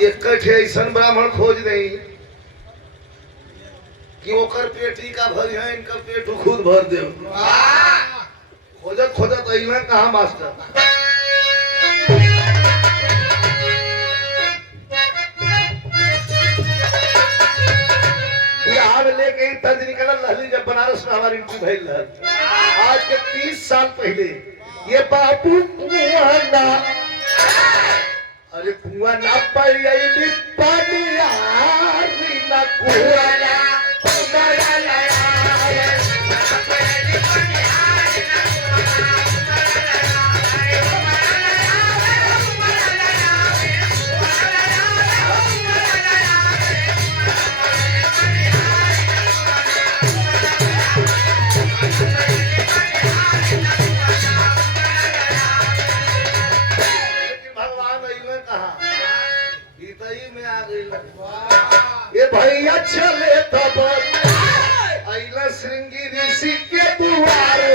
ये कठे ऐसा ब्राह्मण खोज नहीं कि ओकर पेटी का भर है, इनका पेट खुद भर दे। खोजत खोजत अइला कहा मास्टर। बिहार लेके तज निकल लहली जब बनारस में हमारी इंट्री भइल आज के 30 साल पहले। ये बाबू कुआं, अरे कुआं ना पाई पानी ना कुआं भैया चले तब अइला श्रृंगी ऋषि के दुआरो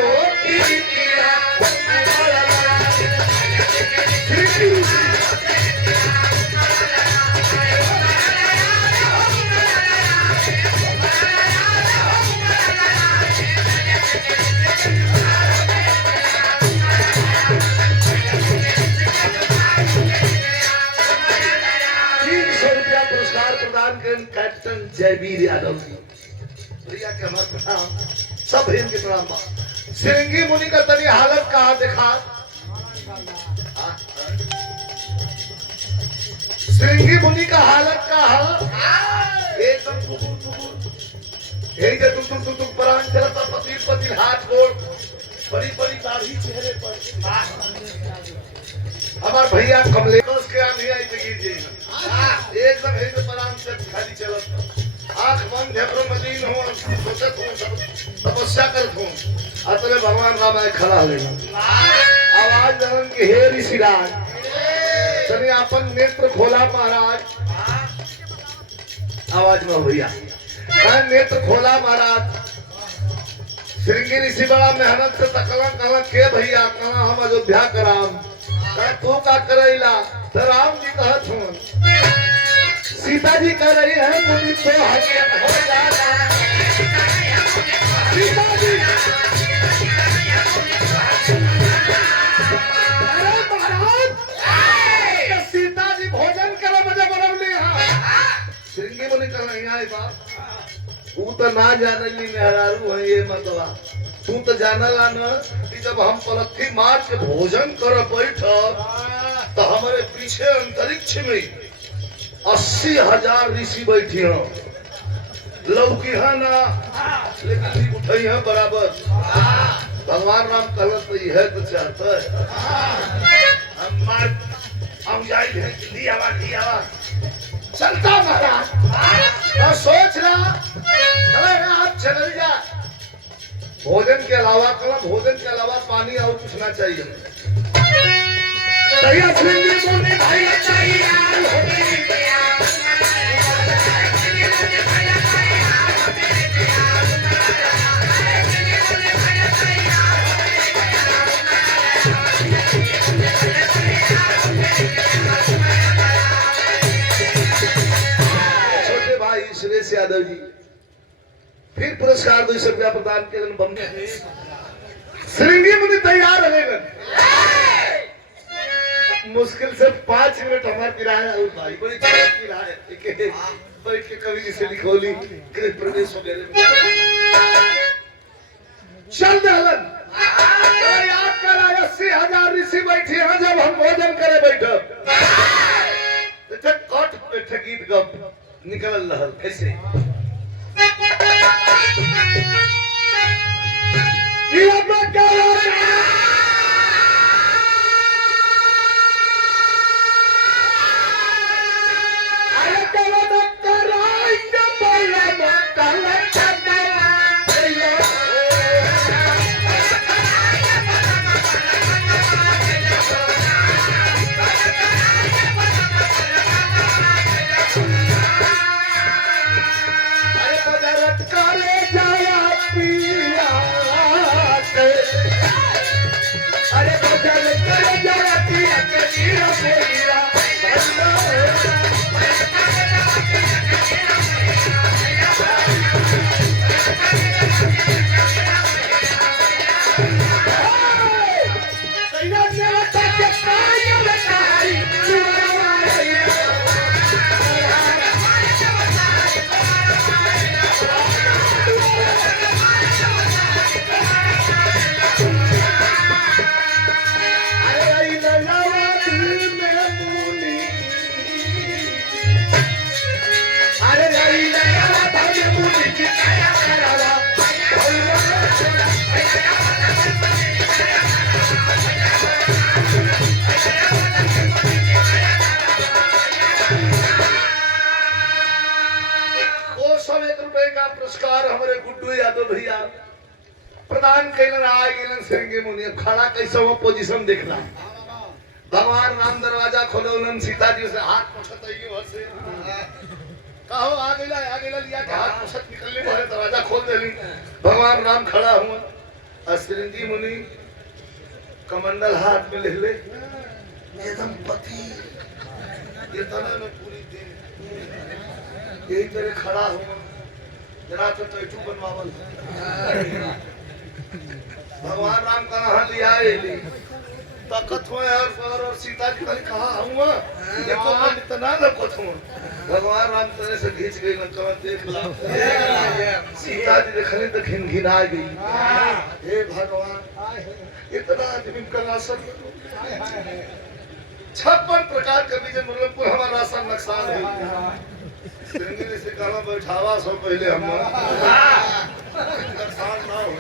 कैप्टन जयवीर यादव जी प्रिया के हमारे प्रणाम, सब हिंद के प्रणाम। श्रृंगी मुनि का तनी हालत कहा देखा। श्रृंगी मुनि का हालत कहा एकदम टुक प्राण चलता, पति पति हाथ गोड़ बड़ी बड़ी दाढ़ी चेहरे पर। हमारे भैया कमलेश के आंधी आई जगी जी एकदम हिंद प्राण से खाली चलत, आंख बंद झपरो मदीन हो सोचत हूं, तपस्या करत हूं। अतले भगवान राम आए खड़ा लेना आवाज दरन के हे ऋषिराज तने अपन नेत्र खोला महाराज। आवाज में भैया कहा नेत्र खोला महाराज। श्रृंगी ऋषि बड़ा मेहनत से तकला कहा के भैया कहा हम अयोध्या कराम, कहा तू का करैला तो राम जी कहत हूं सीता जी कह रही है मुझे तो हकीकत हो जाना। सीता जी अरे महाराज सीता जी भोजन करे मुझे बनवली है। श्रृंगी मुनि कह नहीं आए बाप तू तो ना जाने ली मेहरारू है ये मतलब तू तो जानला न कि जब हम पलथी मार के भोजन कर बैठ तो हमारे पीछे अंतरिक्ष में 80,000 ऋषि बैठी हो लौकी है ना लेकिन उठाई है बराबर। भगवान राम कहलत तो यह तो चाहता है हम मार हम जाए लिया चलता महाराज तो सोच रहा आप चल जा। भोजन के अलावा भोजन के अलावा पानी और कुछ ना चाहिए। छोटे भाई सुरेश यादव जी फिर पुरस्कार 200 रुपया प्रदान के श्रृंगी मुनि तैयार रहेगा। मुश्किल से 5 मिनट हमारा किराया और भाई बड़ी किराया बैठ के कवि जी से लिखोली गृह प्रवेश वगैरह चल दहलन याद करा 80,000 ऋषि बैठे हैं जब हम भोजन करे बैठे कट बैठे गीत गप निकल रहल कैसे ₹1 का पुरस्कार हमारे गुड्डू यादव भैया प्रदान कैलन आ गेलन सिरंगी मुनि खड़ा कैसे वो पोजीशन देखला भगवान राम दरवाजा खोलौलन सीता जी से हाथ पोछत आइयो से कहो आ गेला लिया के हाथ पोछत निकलने वाले दरवाजा खोल देली भगवान राम खड़ा हुआ और सिरंगी मुनि कमंडल हाथ में ले ले एकदम पति ये तना में पूरी दे यही तरह खड़ा हुआ जरा तो टैटू बनवावल भगवान राम का नाम लिया ले ताकत हो और सीता जी ने कहा हुआ ये तो मन इतना न कुछ हो भगवान राम तरह से खींच गई लंका देख ला सीता जी देखने तो घिनघिना गई हे भगवान इतना आदमी का राशन 56 प्रकार के बीज मतलब हमारा राशन नुकसान है सिरंगी से कहना बैठावा सो पहले हम नुकसान ना हो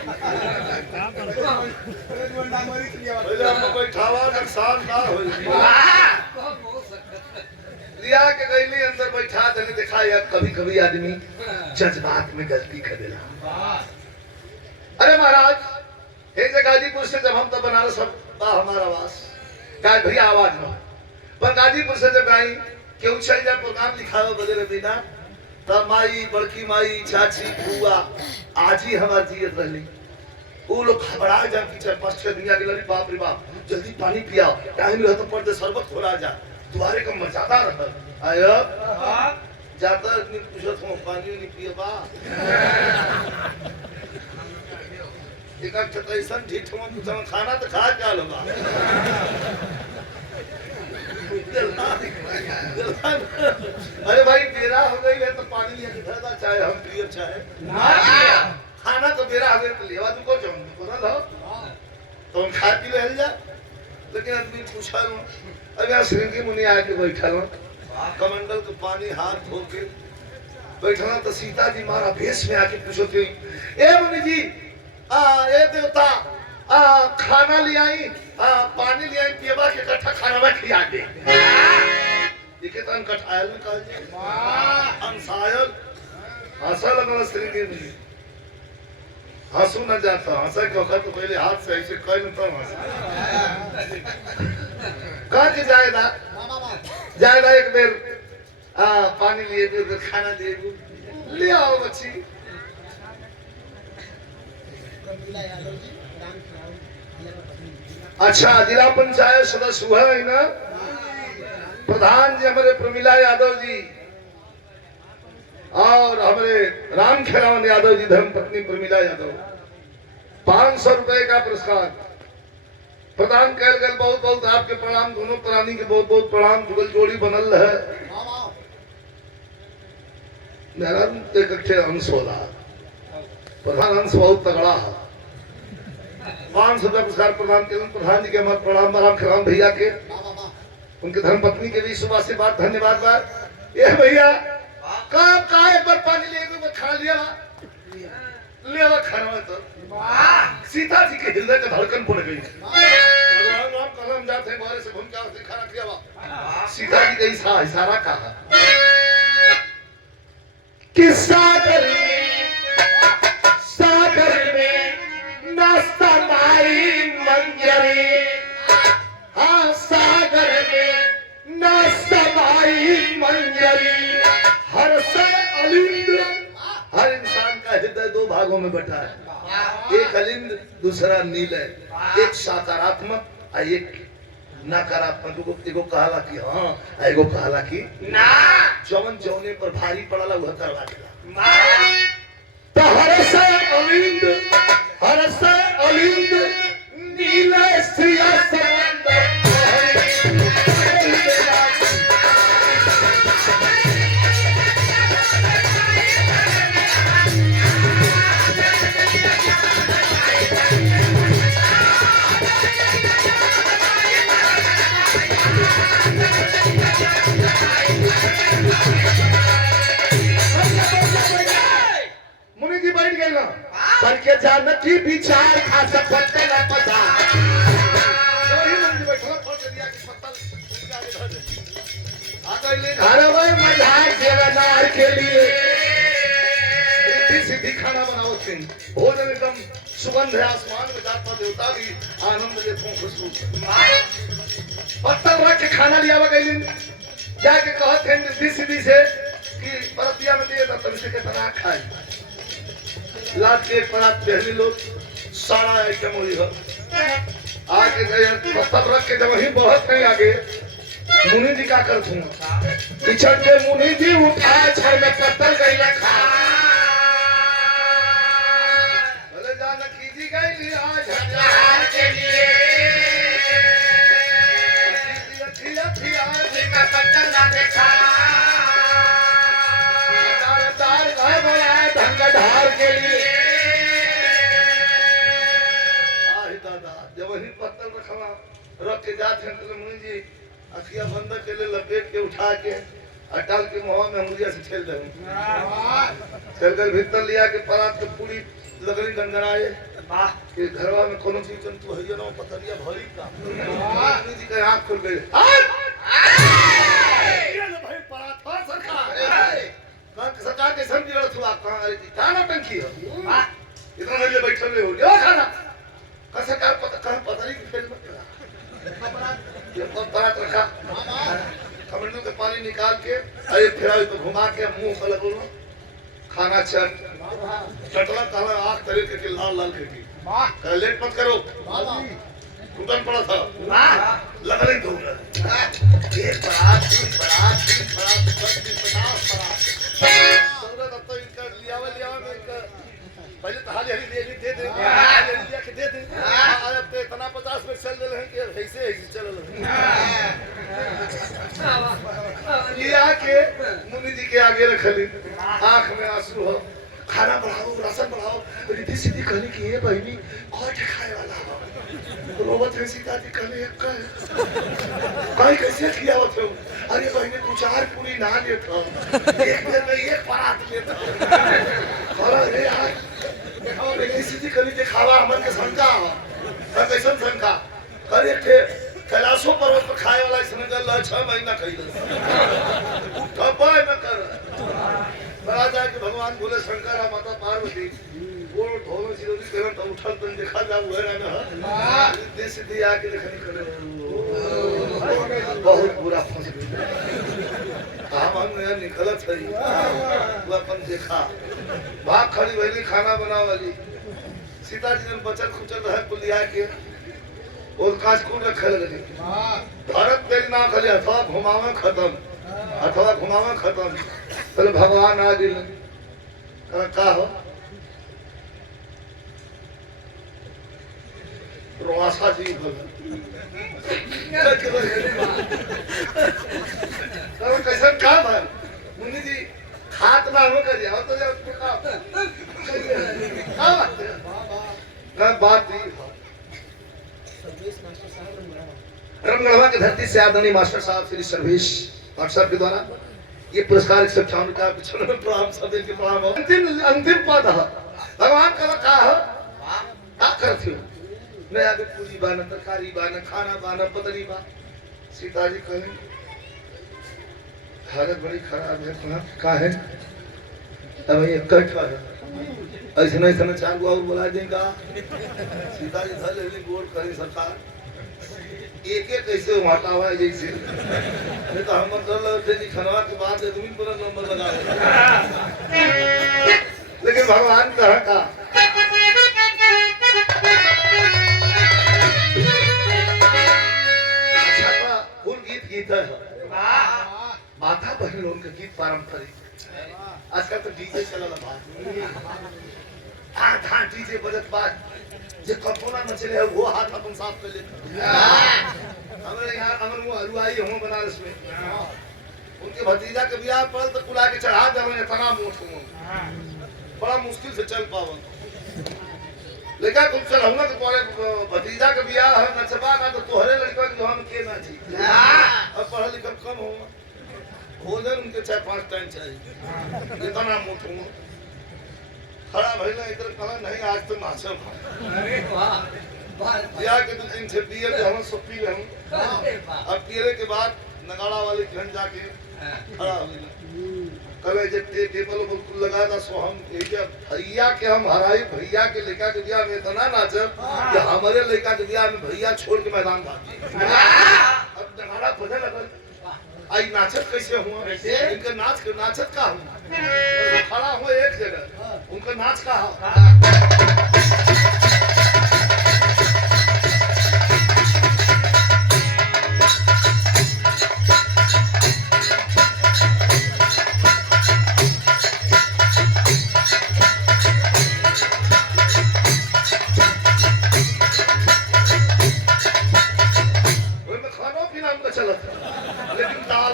पहले हम बैठावा नुकसान ना हो लिया के गईली अंदर बैठा देने देखा यार कभी-कभी आदमी जज्बात में गलती कर देला अरे महाराज हे जे गाजीपुर से जब हम तो बनारस हमारा वास गाय भैया आवाज में पर गाजीपुर से जब आई क्यों चल जा प्रोग्राम लिखाओ बदले बिना तब माई बड़की माई चाची बुआ आज ही हमार जियत रहली वो लोग घबरा जा कि 4-5 दिन के लड़ी बाप रे बाप जल्दी पानी पियाओ टाइम रह तो पड़ दे शरबत खोला जा दुआरे का मजादा रह आयो जाता आदमी पूछत हो पानी नहीं पिए बा एक ऐसा ठीक हो पूछा खाना तो खा क्या लोगा अरे भाई बेरा हो गई है तो पानी लिया के धरदा चाहे हम पिए चाहे खाना तो बेरा हो गई तो लेवा तू को जाऊं तो ना लो तो हम खा पी ले जा लेकिन आदमी पूछा अब यहाँ सिरंगी मुनि आके बैठल कमंडल को पानी हाथ धो के बैठना तो सीता जी मारा भेष में आके पूछो थे ए मुनि जी ए देवता खाना ले आई पानी ले आई पियबा के कट्ठा खाना में खिया दे देखे तो कठायल में कह जे अंसायल हंसा लगल सिरंगी मुनि हंसू न जाता हंसा के वक्त तो पहले हाथ से ऐसे कह न तब हंसा कह के जाएगा एक बेर पानी लिए दे खाना दे ले आओ बच्ची अच्छा जिला पंचायत सदस्य हुआ है ना प्रधान जी हमारे प्रमिला यादव जी और हमारे राम खेलावन यादव जी धर्मपत्नी प्रमिला यादव 500 रुपए का पुरस्कार प्रदान कर गए बहुत बहुत आपके प्रणाम दोनों प्राणी के बहुत बहुत प्रणाम जुगल जोड़ी बनल है इकट्ठे अंश होला प्रधान अंश बहुत तगड़ा है 500 रुपया पुरस्कार प्रदान के प्रधान जी के हमारे प्रणाम राम खेलावन भैया के उनके धर्मपत्नी के भी सुबह से बात धन्यवाद बात ये भैया काम का एक बार पानी ले खा लिया लेवा खाना तो सीता जी के हृदय का धड़कन पड़ गई भगवान राम कलम जाते बारे से घूम के आते खाना किया सीता जी का इशारा कहा कि सागर में नाश्ता माई मंजरी हाँ सागर में नाश्ता माई मंजरी हर से अलिंद हर इंसान का हृदय 2 भागों में बटा है एक अलिंद दूसरा नील है एक सकारात्मक और एक नकारात्मक एगो कहला कि हाँ एगो कहला कि ना जवन जौने पर भारी पड़ला वह करवा देला तो हर से अलिंद नील श्रिया समंदर की विचार खास पत्ते न पता वही मंदिर बैठो फोड़ दिया कि पत्तल आगे धर दे आ गए घर में मजाक सेवनार के लिए सीधी खाना बनाओ सिंह भोजन एकदम सुगंध है आसमान में जाता देवता भी आनंद लेते हैं खुशबू पत्तल रख के खाना लिया गई जाके कहते हैं सीधी से कि परतिया में दिए तब से कितना खाए लात के एक परात पहली लोग सारा आइटम हुई है आगे गए पत्तल रख के जब वहीं बहुत नहीं आगे मुनि जी क्या करते हैं पिछड़ के मुनि जी उठाए छड़ में पत्तल गई खा भले जाना कीजी गई आज हजार के लिए पत्तल ना देखा ढार के लिए दादा जब वही पत्तल रखवा रख के जाते हैं तो मुनि जी अखिया बंद के लिए लपेट के उठा के अटल के मुंह में मुड़िया से खेल दे चल कर भीतर लिया के परात के पूरी लगड़ी गंगनाए कि घरवा में कोनो चीज जंतु है ना पतरिया भरी का मुनि जी का आंख खुल गई ये ले भाई परात पर सरकार सरकार के समझ रहा था कहां अरे जी खाना टंकी है इतना ले बैठे ले हो गया खाना का सरकार पता नहीं कि फिर मत करा ये परात रखा कमंडल के पानी निकाल के अरे फिर तो घुमा के मुंह पर लगो खाना चटला काला आंख तरीके के लाल लाल करके वाह लेट मत करो टूटन पड़ा था लगा नहीं दो एक बरात तीन बरात 50 बरात जरूरत अब तो इनका लिया में इनका पहले तो हाली हाली दे लिया के दे दे आज अब तो इतना 50 में चल रहे हैं कि ऐसे चल रहे लिया के मुनि जी के आगे रख ली आंख में आंसू हो खाना बढ़ाओ राशन बढ़ाओ रिद्धि सीधी कहने की ये बहनी कौन खाए वाला हो रोबत है सीता जी कहने एक भाई कैसे खिलावत हो अरे बहनी कुछ चार पूरी ना लेता एक देर में एक परात लेता अरे यार देखो रिद्धि सीधी कहने दिखावा हमन के शंका हो कैसन शंका करे थे कैलाशो पर्वत पर खाए वाला इसने गल 6 महीना खइल उठबा न कर राजा के भगवान बोले शंकर और माता पार्वती वो धोवे सिरोजी करन तो उठल तो देखा जा वो है ना देश दिया के देखनी करे बहुत बुरा फंस गई हम निकलत है वो अपन देखा भाग खड़ी भइली खाना बनावे वाली सीता जी ने बचल खुचल रहे पुलिया के और काज को रखल गई भारत तेरी नाम खाली अथवा घुमावा खत्म पहले भगवान आ गए का हो रोआसा जी कैसा काम है मुनि जी हाथ ना हो कर जाओ तो जब बात दी रंगगढ़वा की धरती से आदरणीय मास्टर साहब श्री सर्वेश व्हाट्सएप के द्वारा ये पुरस्कार 158 का पिछले में प्रणाम सब के प्रणाम हो अंतिम पद है भगवान का कहा है क्या करती हो मैं आगे पूरी बान तरकारी बान खाना बान पतली बा सीता जी कहे हालत बड़ी खराब है का है अब ये कठा है ऐसा ऐसा चालू और बुला देगा सीता जी धर ले गोल करे सरकार एक कैसे हटा हुआ है जैसे नहीं तो हम मतलब खनवा के बाद जमीन पर नंबर लगा लेकिन भगवान कहा का अच्छा फुल गीत है माता बहनों का गीत पारंपरिक आजकल तो डीजे चला था डीजे बजत बाद जे कल्पना में चले वो हाथ अपन साफ कर लेते हमारे यहाँ अमन वो हलवाई हो बनारस में उनके भतीजा के ब्याह पर तो कुला के चढ़ा देवे इतना मोट हो बड़ा मुश्किल से चल पावन लेकिन तुम चढ़ाऊंगा तो तुम्हारे भतीजा के ब्याह है नचबा ना तो तोहरे लड़का के जो हम के ना जी अब पढ़ा लिखा कम हो भोजन उनके 4-5 टाइम चाहिए इतना मोट हो खड़ा भइला इधर कहा नहीं आज तो नाचब अरे वाह वाह या के 2-3 छे बियर के हम सब पी ले अरे वाह अब पिए के बाद नगाड़ा वाले घर जाके खड़ा भइला कले जे टेबल बिल्कुल लगा था सो हम ए जे भैया के हम हराई भैया के लड़का के बियाह में इतना नाचब कि हमारे लड़का के बियाह में भैया छोड़ के मैदान भाग अब नगाड़ा बजे लगल आई नाचत कैसे हुआ इनका नाचत का हुआ खड़ा हुआ एक जगह उनका नाच का खाना पीना उनका चलत लेकिन दाल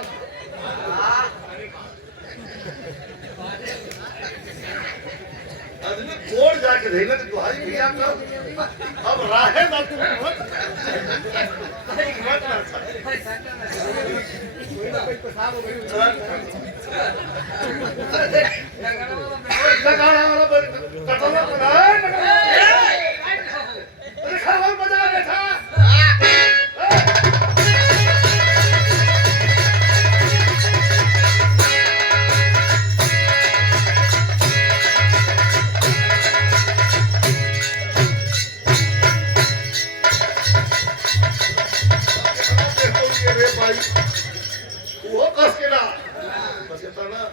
आदमी कोड़ जाके देना तो दुहाई भी आप अब राहे ना तू मत लगाना वाला कटोरा बनाए अरे खाना बजा बैठा वो कस के ना बस इतना ना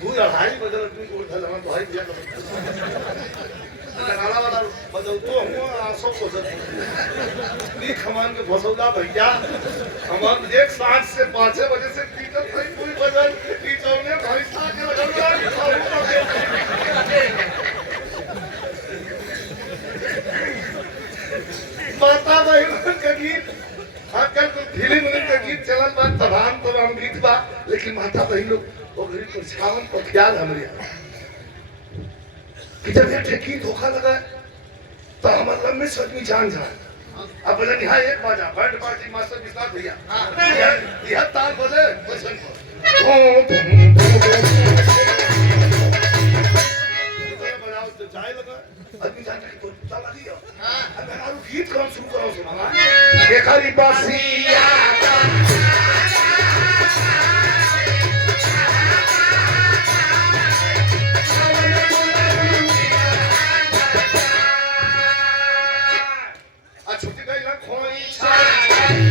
तू लड़ाई बदल तू को उठा लगा भाई दिया कर गाना वाला बदल तो हम आंसू को नी खमान के भसौदा भैया हम एक साथ से 5 बजे से पीकर भाई पूरी बदल की चौने भाई सा के लगल माता बहन का गीत आजकल तो फिल्म में का गीत चलन बा तमाम गीत बा लेकिन माता बहन लोग वो गरीब को छावन पर ख्याल हमरे कि जब ये ठेकी धोखा लगा तो हमारा में सदमी जान अब बोले यहाँ एक बाजा बैंड पार्टी मास्टर विश्वास भैया यह ताल बोले वचन पर बजाओ तो जाए लगा आदमी जानता है कोई ताला दिया अब मैं गीत काम शुरू करो सुना एक हरी बासिया छुट्टी गई ना खोई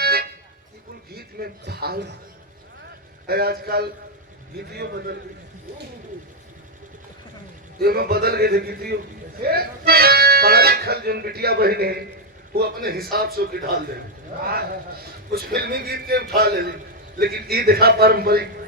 गीत में भाव आजकल गीतियों बदल गई ये में बदल गए थे गीतियों पढ़ा लिखल जो बिटिया बहन है वो अपने हिसाब से उनकी ढाल दे कुछ फिल्मी गीत के उठा ले लेकिन ये देखा पारंपरिक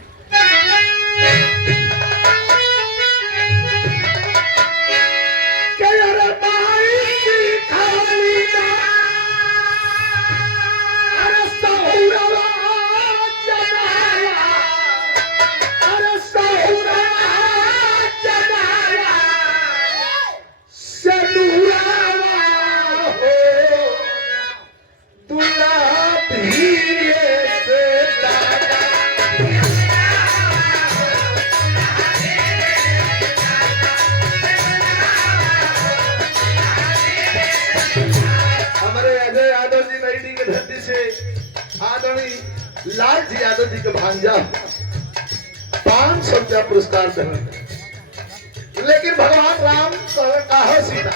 लाल जी यादव जी के भांजा 500 रुपया पुरस्कार देने लेकिन भगवान राम कहो सीता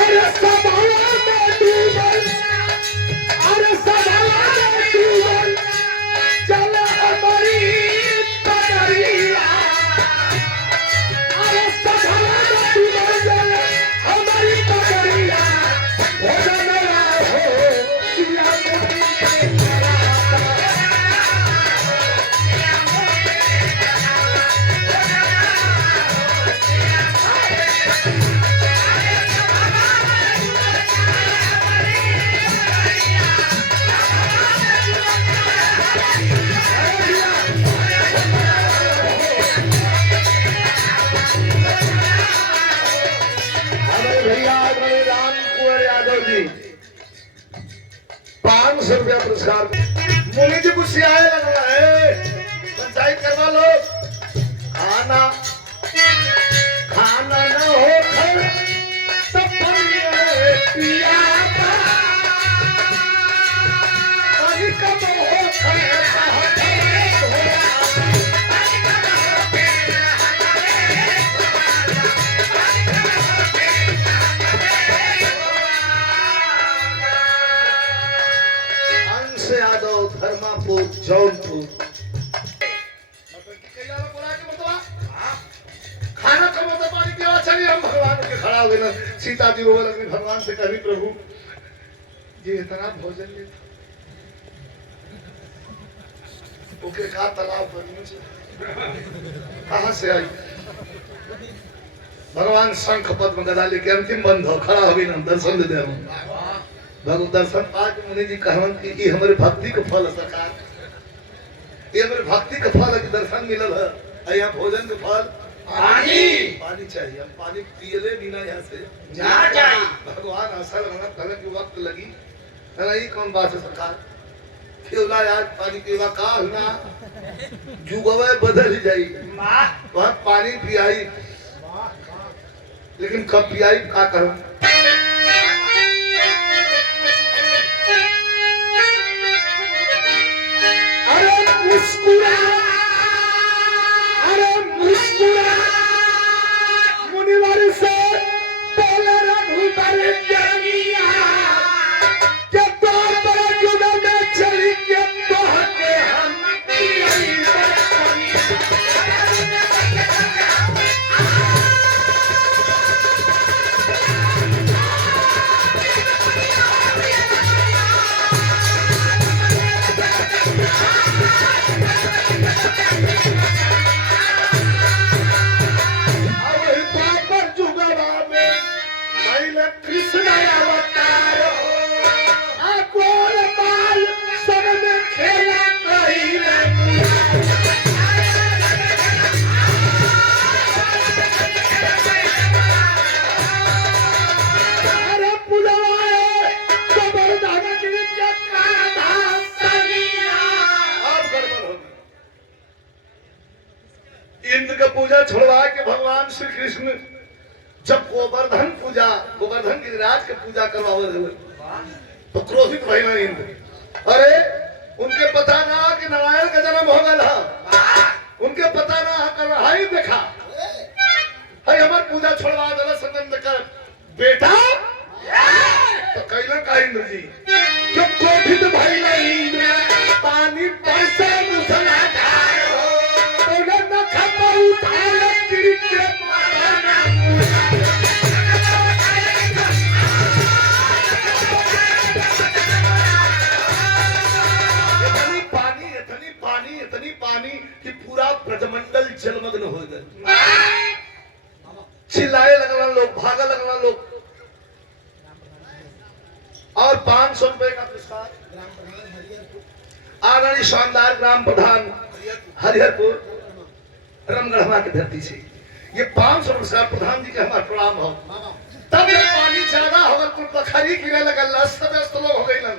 अरे सभावा में डूबल अरे सभावा में डूबल चल हमारी पगड़िया अरे सभावा में डूबल चल हमारी पगड़िया हो गया हो रुपया पुरस्कार। मुनि जी गुस्सियाए लग रहा है, पंचायत करवा लो। खाना खाना न हो खर तो पिया पानी कब हो अंश यादव धर्मापुर जौनपुर। खाना कम होता पानी पिया। चलिए हम भगवान के खड़ा हुए ना, सीता जी रोने लगी, भगवान से कही प्रभु जी इतना भोजन ले ओके का तालाब बनी से कहां से आई। भगवान शंख पद में गदा लेके अंतिम बंद हो खड़ा हो ना, दर्शन दे दे। भगवान दर्शन पाके मुनि जी कहवन कि ये हमारे भक्ति के फल है सरकार, ये हमारे भक्ति के फल है कि दर्शन मिलल है। यहाँ भोजन के फल पानी पानी चाहिए। हम पानी पियले बिना यहाँ से जा जाए। भगवान असल कहने की वक्त लगी नहीं कौन बात है सरकार। केवला आज पानी पीवा का ना जुगवे बदल जाई। वहाँ पानी पियाई लेकिन कब पियाई का करूं। अरे मुस्कुरा मुनिवर से बोले रघुबर जगिया के तो जुग में चली के तोहके हम इंद्र का पूजा छोड़वा के भगवान श्री कृष्ण जब गोवर्धन गिरिराज के पूजा करवावे तो क्रोधित भइल इंद्र। अरे उनके पता ना कि नारायण का जन्म हो गया, उनके पता ना कर हाई देखा है हमार पूजा छोड़वा देला संगम कर बेटा तो कैला का इंद्र जी जो क्रोधित भइल इंद्र पानी पर से मुसलाधार इतनी पानी कि पूरा ब्रजमंडल जलमग्न हो गए। चिल्लाए लगना लोग, भागा लगना लोग। और 500 रुपए का पुरस्कार आदरणीय शानदार ग्राम प्रधान हरिहरपुर रमगढ़वा की धरती से ये 500 पुरस्कार प्रधान जी के हमारा प्रणाम हो। तब जब पानी ज्यादा होगा कुल बखरी गिरे लगल, अस्त व्यस्त लोग हो गई लन,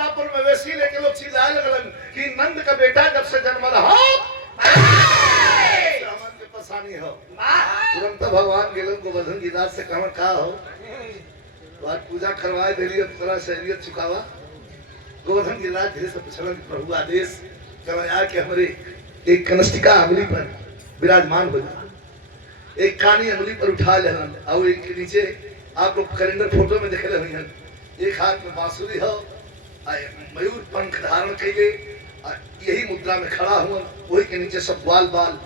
आपन मवेशी लेके लोग चिल्लाए लगलन कि नंद का बेटा जब से जन्मल हो हमन के परेशानी हो। तुरंत भगवान गेलन गोवर्धन गिरिराज से कहन का हो आज पूजा करवाए देली तोरा शरीयत चुकावा। गोवर्धन गिरिराज धीरे से पूछलन प्रभु आदेश चलो यार कि हमरे एक कनिष्ठिका अंगुली पर विराजमान हो जाए, एक कानी अंगुली पर उठा लेहन और एक के नीचे आप लोग कैलेंडर फोटो में देखे हुई हैं, एक हाथ में बांसुरी हो, मयूर पंख धारण कैले यही मुद्रा में खड़ा हुआ, वही के नीचे सब बाल बाल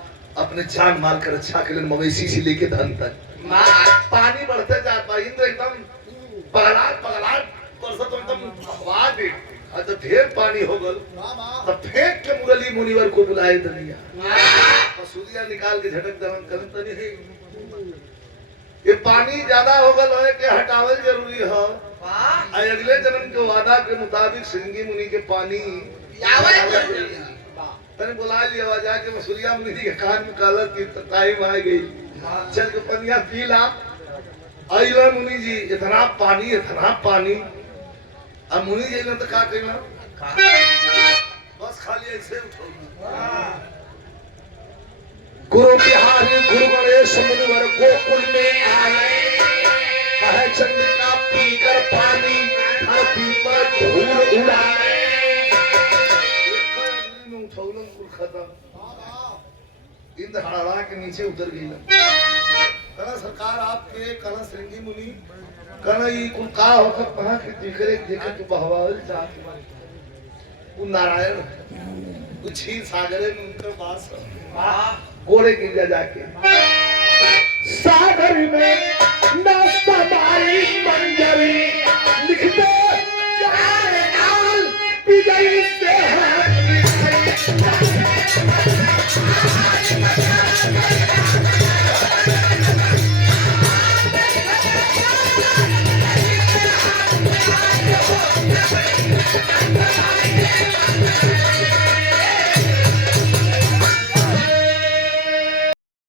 अपने जान माल कर रक्षा के लिए मवेशी से लेके धन तक पानी बढ़ते जाता। इंद्र एकदम पगलाट बरसत एकदम भगवा दे जब ढेर पानी हो गल तब फेंक के मुरली मुनिवर को बुलाए दनिया सूर्या निकाल के झटक दमन करन तनी है। ये पानी ज्यादा हो गल है कि हटावल जरूरी है। अगले जन्म के वादा के मुताबिक श्रृंगी मुनि के पानी तने बुला लिया जाके सूर्या मुनि जी के कान में काला की टाइम आ गई, चल के पनिया पी ला। अइला मुनि जी इतना पानी अब मुनि जी ने तो का कहना बस खाली ऐसे उठो गुरु बिहारी गुरु गणेश मुनिवर गोकुल में आए कहे चंद्रिका पीकर पानी धरती पर धूल उड़ाए उठौलन कुल खत्म इंद्र हड़ा के नीचे उतर गई कना सरकार आपके कना श्रृंगी मुनि कना ये कुल का होकर कहा कि देखे तो बहवाल जात वो नारायण कुछ ही सागरे में उनका वास गोरे गिर जा जाके सागर में नाश्ता मारी मंजरी